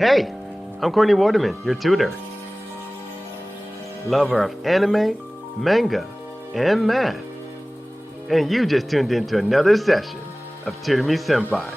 Hey, I'm Courtney Waterman, your tutor. Lover of anime, manga, and math. And you just tuned into another session of Tutor Me Senpai.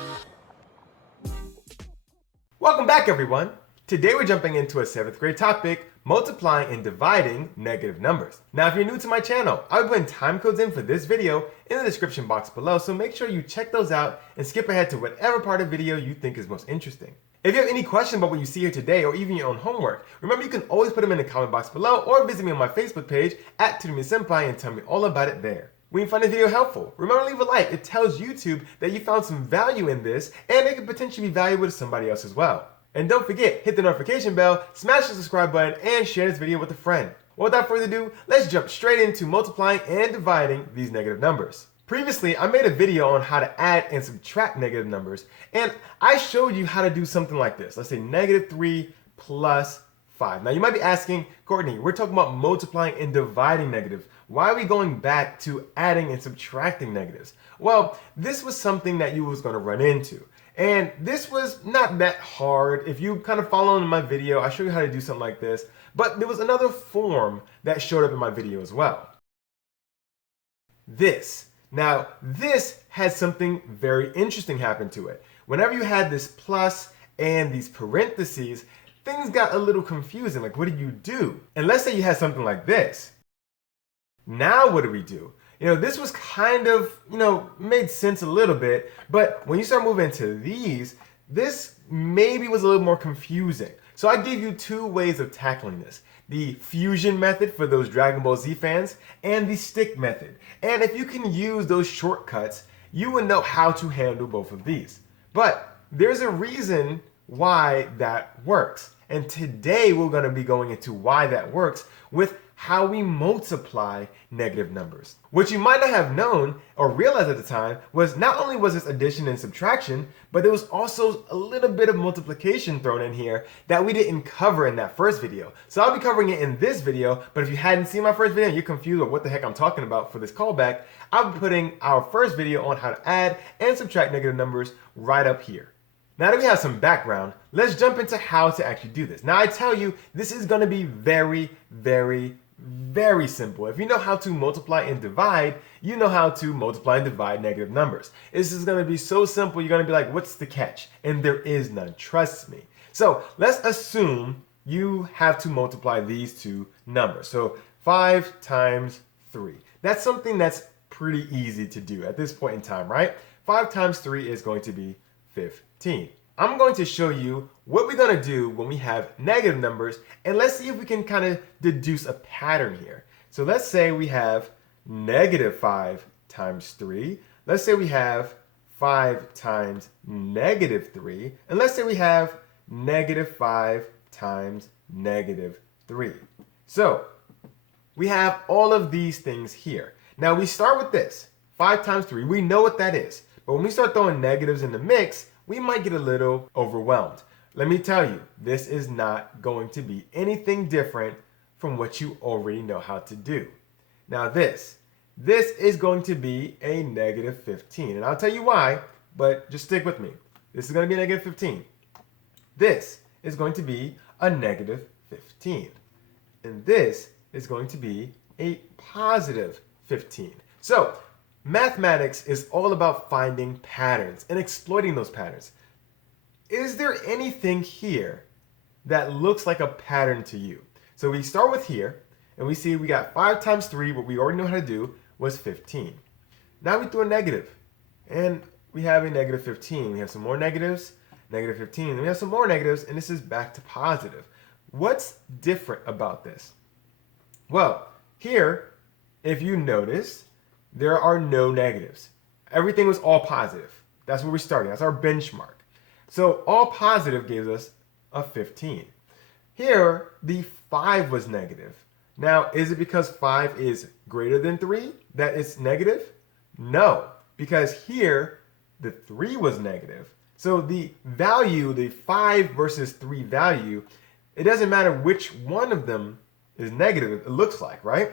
Welcome back, everyone. Today we're jumping into a 7th grade topic, multiplying and dividing negative numbers. Now, if you're new to my channel, I'll be putting time codes in for this video in the description box below, so make sure you check those out and skip ahead to whatever part of the video you think is most interesting. If you have any question about what you see here today or even your own homework, remember you can always put them in the comment box below or visit me on my Facebook page at Tutor Me Senpai and tell me all about it there. When you find the video helpful, remember to leave a like. It tells YouTube that you found some value in this and it could potentially be valuable to somebody else as well. And don't forget, hit the notification bell, smash the subscribe button, and share this video with a friend. Well, without further ado, let's jump straight into multiplying and dividing these negative numbers. Previously, I made a video on how to add and subtract negative numbers, and I showed you how to do something like this. Let's say negative 3 plus 5. Now, you might be asking, Courtney, we're talking about multiplying and dividing negatives. Why are we going back to adding and subtracting negatives? Well, this was something that you was going to run into. And this was not that hard. If you kind of follow in my video, I show you how to do something like this. But there was another form that showed up in my video as well. This. Now, this had something very interesting happen to it. Whenever you had this plus and these parentheses, things got a little confusing. Like, what do you do? And let's say you had something like this. Now, what do we do? This was kind of, made sense a little bit, but when you start moving into these, this maybe was a little more confusing. So I gave you two ways of tackling this. The fusion method for those Dragon Ball Z fans and the stick method. And if you can use those shortcuts, you will know how to handle both of these. But there's a reason why that works. And today we're going to be going into why that works with how we multiply negative numbers. What you might not have known or realized at the time was not only was this addition and subtraction, but there was also a little bit of multiplication thrown in here that we didn't cover in that first video. So I'll be covering it in this video, but if you hadn't seen my first video and you're confused with what the heck I'm talking about for this callback, I'll be putting our first video on how to add and subtract negative numbers right up here. Now that we have some background, let's jump into how to actually do this. Now I tell you, this is going to be very, very, very simple. If you know how to multiply and divide, you know how to multiply and divide negative numbers. This is going to be so simple, you're going to be like, what's the catch? And there is none, trust me. So let's assume you have to multiply these two numbers. So 5 times 3. That's something that's pretty easy to do at this point in time, right? 5 times 3 is going to be 15. I'm going to show you what we're going to do when we have negative numbers, and let's see if we can kind of deduce a pattern here. So let's say we have negative 5 times 3. Let's say we have 5 times negative 3. And let's say we have negative 5 times negative 3. So we have all of these things here. Now we start with this, 5 times 3. We know what that is. But when we start throwing negatives in the mix, we might get a little overwhelmed. Let me tell you, this is not going to be anything different from what you already know how to do. Now this is going to be a negative 15. And I'll tell you why, but just stick with me. This is going to be a negative 15. This is going to be a negative 15. And this is going to be a positive 15. So mathematics is all about finding patterns and exploiting those patterns. Is there anything here that looks like a pattern to you? So we start with here, and we see we got 5 times 3, what we already know how to do, was 15. Now we throw a negative, and we have a negative 15. We have some more negatives, negative 15, and we have some more negatives, and this is back to positive. What's different about this? Well, here, if you notice, there are no negatives. Everything was all positive. That's where we're starting. That's our benchmark. So all positive gives us a 15. Here, the 5 was negative. Now, is it because 5 is greater than 3 that it's negative? No, because here, the 3 was negative. So the value, the 5 versus 3 value, it doesn't matter which one of them is negative, it looks like, right?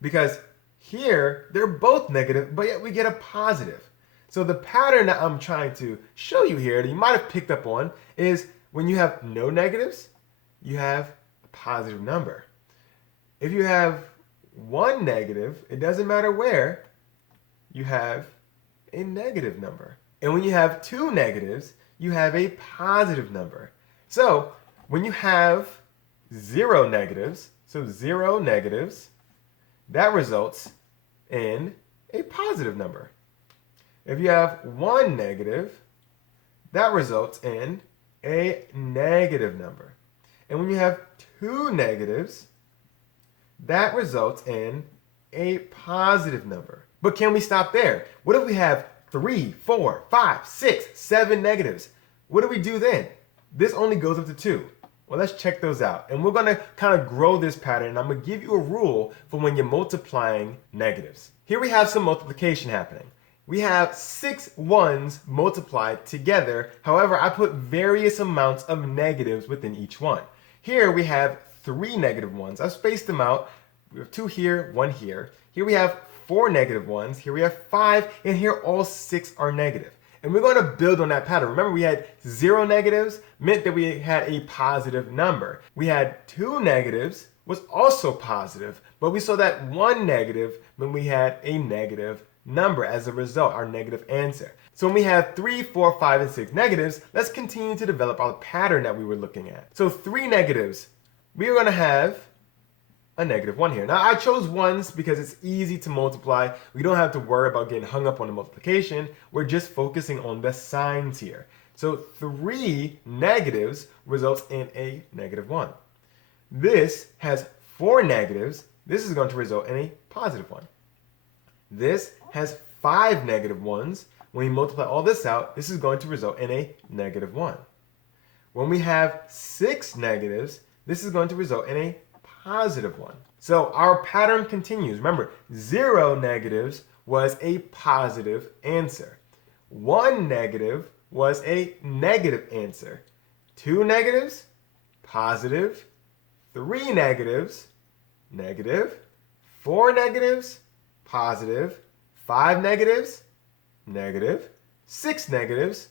Because here, they're both negative, but yet we get a positive. So the pattern that I'm trying to show you here that you might have picked up on is When you have no negatives, you have a positive number. If you have one negative, it doesn't matter where, you have a negative number. And when you have two negatives, you have a positive number. So when you have zero negatives, so zero negatives, that results in a positive number. If you have one negative, that results in a negative number. And when you have two negatives, that results in a positive number. But can we stop there? What if we have 3, 4, 5, 6, 7 negatives? What do we do then? This only goes up to 2. Well, let's check those out. And we're going to kind of grow this pattern. And I'm going to give you a rule for when you're multiplying negatives. Here we have some multiplication happening. We have 6 ones multiplied together. However, I put various amounts of negatives within each one. Here we have 3 negative ones. I've spaced them out. We have 2 here, 1 here. Here we have 4 negative ones. Here we have 5. And here all 6 are negative. And we're going to build on that pattern. Remember, we had 0 negatives, meant that we had a positive number. We had 2 negatives, was also positive, but we saw that 1 negative meant we had a negative number as a result, our negative answer. So when we have 3, 4, 5, and 6 negatives, let's continue to develop our pattern that we were looking at. So 3 negatives, we are going to have a negative 1 here. Now I chose ones because it's easy to multiply. We don't have to worry about getting hung up on the multiplication. We're just focusing on the signs here. So 3 negatives results in a negative 1. This has 4 negatives. This is going to result in a positive 1. This has 5 negative 1s. When we multiply all this out, this is going to result in a negative 1. When we have 6 negatives, this is going to result in a positive 1. So our pattern continues. Remember, 0 negatives was a positive answer. 1 negative was a negative answer. 2 negatives, positive. 3 negatives, negative. 4 negatives, positive. 5 negatives, negative. 6 negatives,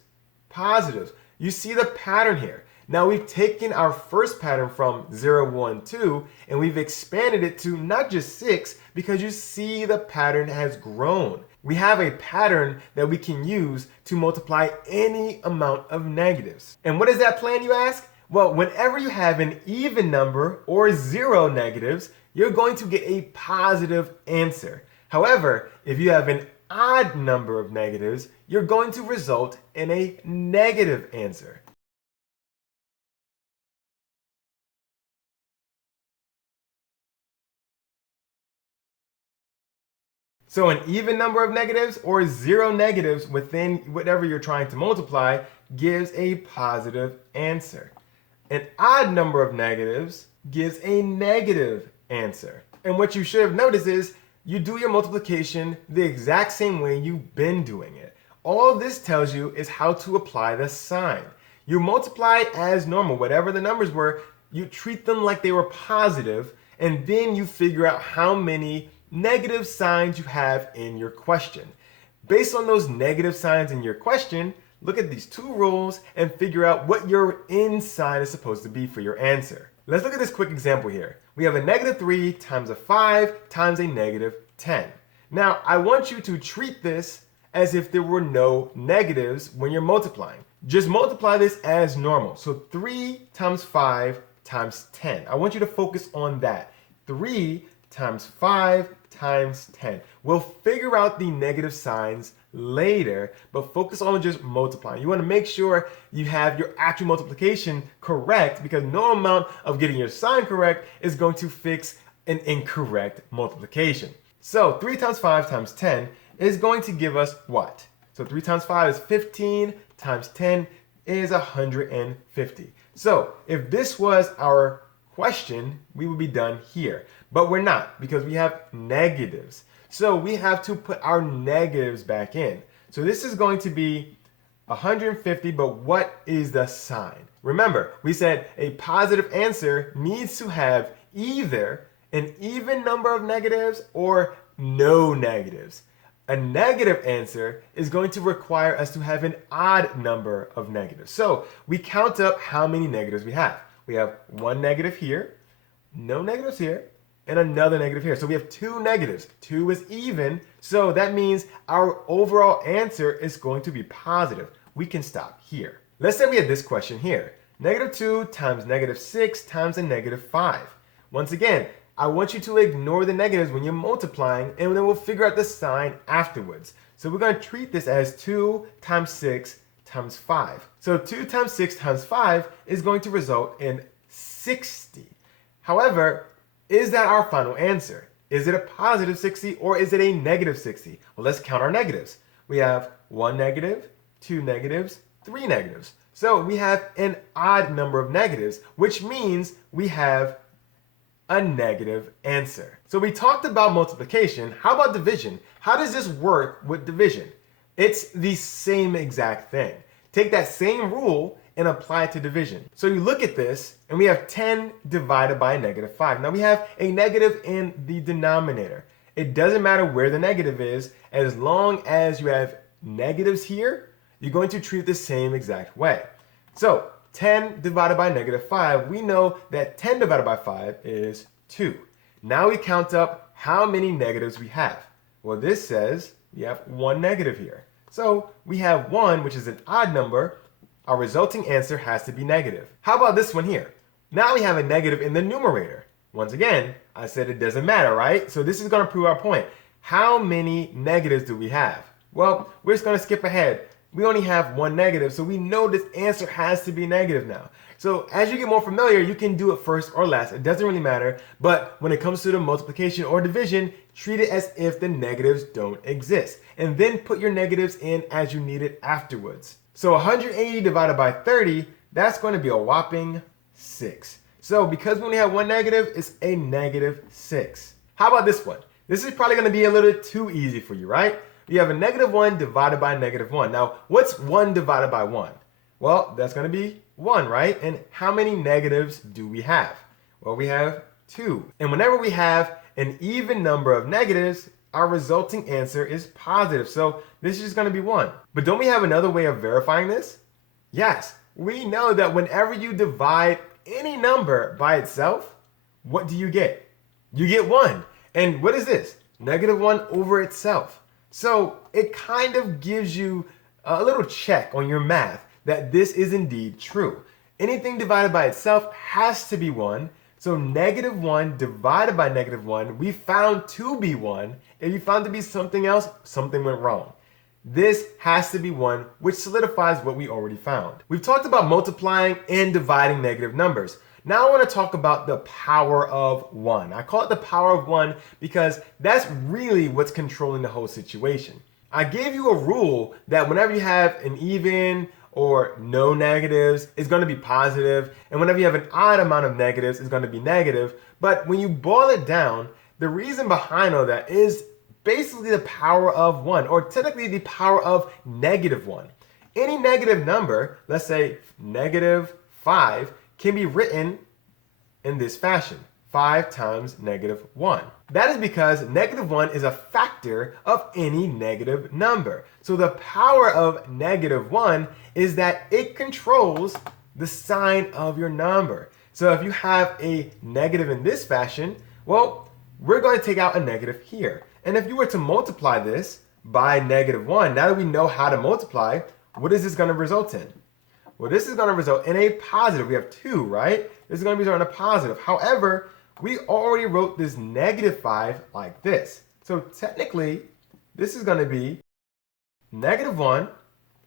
positive. You see the pattern here. Now we've taken our first pattern from 0, 1, 2, and we've expanded it to not just 6, because you see the pattern has grown. We have a pattern that we can use to multiply any amount of negatives. And what is that plan, you ask? Well, whenever you have an even number or 0 negatives, you're going to get a positive answer. However, if you have an odd number of negatives, you're going to result in a negative answer. So an even number of negatives or 0 negatives within whatever you're trying to multiply gives a positive answer. An odd number of negatives gives a negative answer. And what you should have noticed is you do your multiplication the exact same way you've been doing it. All this tells you is how to apply the sign. You multiply as normal. Whatever the numbers were, you treat them like they were positive, and then you figure out how many negative signs you have in your question. Based on those negative signs in your question, look at these 2 rules and figure out what your inside is supposed to be for your answer. Let's look at this quick example here. We have a negative 3 times a 5 times a negative 10. Now, I want you to treat this as if there were no negatives when you're multiplying. Just multiply this as normal. So 3 times 5 times 10. I want you to focus on that. 3 times 5 times 10. We'll figure out the negative signs later, but focus on just multiplying. You want to make sure you have your actual multiplication correct, because no amount of getting your sign correct is going to fix an incorrect multiplication. So 3 times 5 times 10 is going to give us what? So 3 times 5 is 15 times 10 is 150. So if this was our question, we would be done here. But we're not, because we have negatives. So we have to put our negatives back in. So this is going to be 150, but what is the sign? Remember, we said a positive answer needs to have either an even number of negatives or no negatives. A negative answer is going to require us to have an odd number of negatives. So we count up how many negatives we have. We have one negative here, no negatives here, and another negative here. So we have two negatives. 2 is even, so that means our overall answer is going to be positive. We can stop here. Let's say we had this question here. -2 times -6 times a -5. Once again, I want you to ignore the negatives when you're multiplying, and then we'll figure out the sign afterwards. So we're going to treat this as 2 times 6 times 5. So 2 times 6 times 5 is going to result in 60. However, is that our final answer? Is it a positive 60 or is it a negative 60? Well, let's count our negatives. We have 1 negative, 2 negatives, 3 negatives. So we have an odd number of negatives, which means we have a negative answer. So we talked about multiplication. How about division? How does this work with division? It's the same exact thing. Take that same rule and apply it to division. So you look at this and we have 10 divided by -5. Now we have a negative in the denominator. It doesn't matter where the negative is, as long as you have negatives here, you're going to treat it the same exact way. So 10 divided by -5, we know that 10 divided by 5 is 2. Now we count up how many negatives we have. Well, this says we have 1 negative here. So we have 1, which is an odd number. Our resulting answer has to be negative. How about this one here? Now we have a negative in the numerator. Once again, I said it doesn't matter, right? So this is going to prove our point. How many negatives do we have? Well, we're just going to skip ahead. We only have 1 negative, so we know this answer has to be negative now. So as you get more familiar, you can do it first or last. It doesn't really matter. But when it comes to the multiplication or division, treat it as if the negatives don't exist. And then put your negatives in as you need it afterwards. So 180 divided by 30, that's going to be a whopping 6. So because we only have 1 negative, it's a -6. How about this one? This is probably going to be a little too easy for you, right? You have a -1 divided by -1. Now, what's 1 divided by 1? Well, that's going to be 1, right? And how many negatives do we have? Well, we have 2. And whenever we have an even number of negatives, our resulting answer is positive. So this is going to be 1. But don't we have another way of verifying this? Yes, we know that whenever you divide any number by itself, what do you get? You get 1. And what is this? -1 over itself. So it kind of gives you a little check on your math that this is indeed true. Anything divided by itself has to be 1. So -1 divided by -1, we found to be 1. If you found to be something else, something went wrong. This has to be 1, which solidifies what we already found. We've talked about multiplying and dividing negative numbers. Now I want to talk about the power of 1. I call it the power of 1 because that's really what's controlling the whole situation. I gave you a rule that whenever you have an even or no negatives, it's going to be positive, and whenever you have an odd amount of negatives, it's going to be negative. But when you boil it down, the reason behind all that is basically the power of 1, or technically the power of -1. Any negative number, let's say -5, can be written in this fashion: 5 times -1. That is because -1 is a factor of any negative number. So the power of -1 is that it controls the sign of your number. So if you have a negative in this fashion, well, we're going to take out a negative here. And if you were to multiply this by -1, now that we know how to multiply, what is this going to result in? Well, this is going to result in a positive. We have 2, right? This is going to result in a positive. However, we already wrote this -5 like this. So technically, this is going to be -1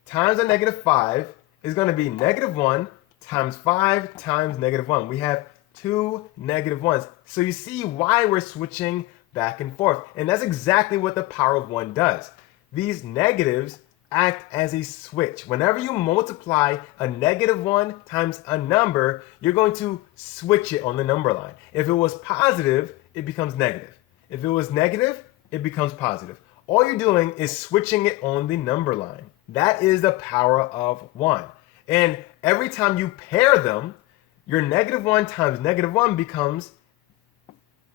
times a -5 is going to be -1 times 5 times -1. We have 2 -1s. So you see why we're switching back and forth. And that's exactly what the power of 1 does. These negatives act as a switch. Whenever you multiply a -1 times a number, you're going to switch it on the number line. If it was positive, it becomes negative. If it was negative, it becomes positive. All you're doing is switching it on the number line. That is the power of 1. And every time you pair them, your -1 times -1 becomes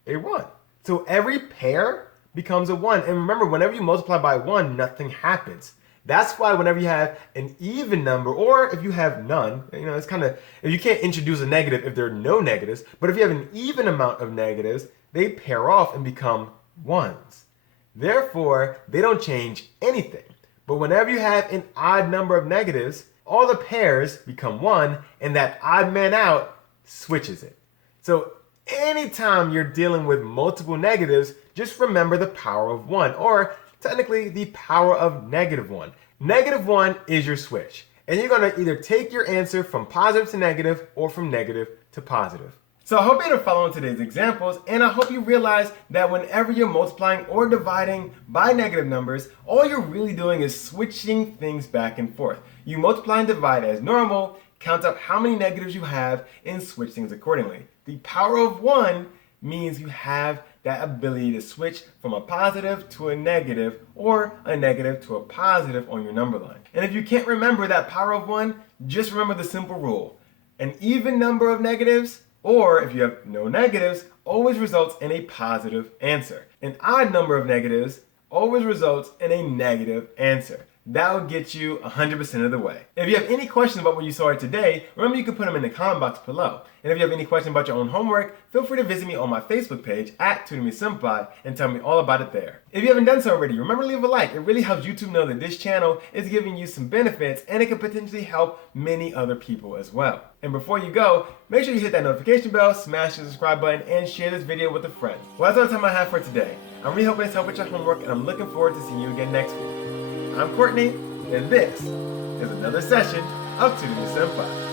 a 1. So every pair becomes a 1. And remember, whenever you multiply by 1, nothing happens. That's why whenever you have an even number, or if you have none, it's kind of, if you can't introduce a negative if there are no negatives, but if you have an even amount of negatives, they pair off and become 1s. Therefore, they don't change anything. But whenever you have an odd number of negatives, all the pairs become 1, and that odd man out switches it. So anytime you're dealing with multiple negatives, just remember the power of 1, or technically the power of -1. -1 is your switch, and you're going to either take your answer from positive to negative or from negative to positive. So I hope you're following today's examples, and I hope you realize that whenever you're multiplying or dividing by negative numbers, all you're really doing is switching things back and forth. You multiply and divide as normal, count up how many negatives you have, and switch things accordingly. The power of 1 means you have that ability to switch from a positive to a negative, or a negative to a positive on your number line. And if you can't remember that power of 1, just remember the simple rule. An even number of negatives, or if you have no negatives, always results in a positive answer. An odd number of negatives always results in a negative answer. That will get you 100% of the way. If you have any questions about what you saw today, remember you can put them in the comment box below. And if you have any questions about your own homework, feel free to visit me on my Facebook page at Tutor Me Sempai and tell me all about it there. If you haven't done so already, remember to leave a like. It really helps YouTube know that this channel is giving you some benefits, and it can potentially help many other people as well. And before you go, make sure you hit that notification bell, smash the subscribe button, and share this video with a friend. Well, that's all the time I have for today. I'm really hoping this helped with your homework, and I'm looking forward to seeing you again next week. I'm Courtney, and this is another session of Tutor Me Sempai.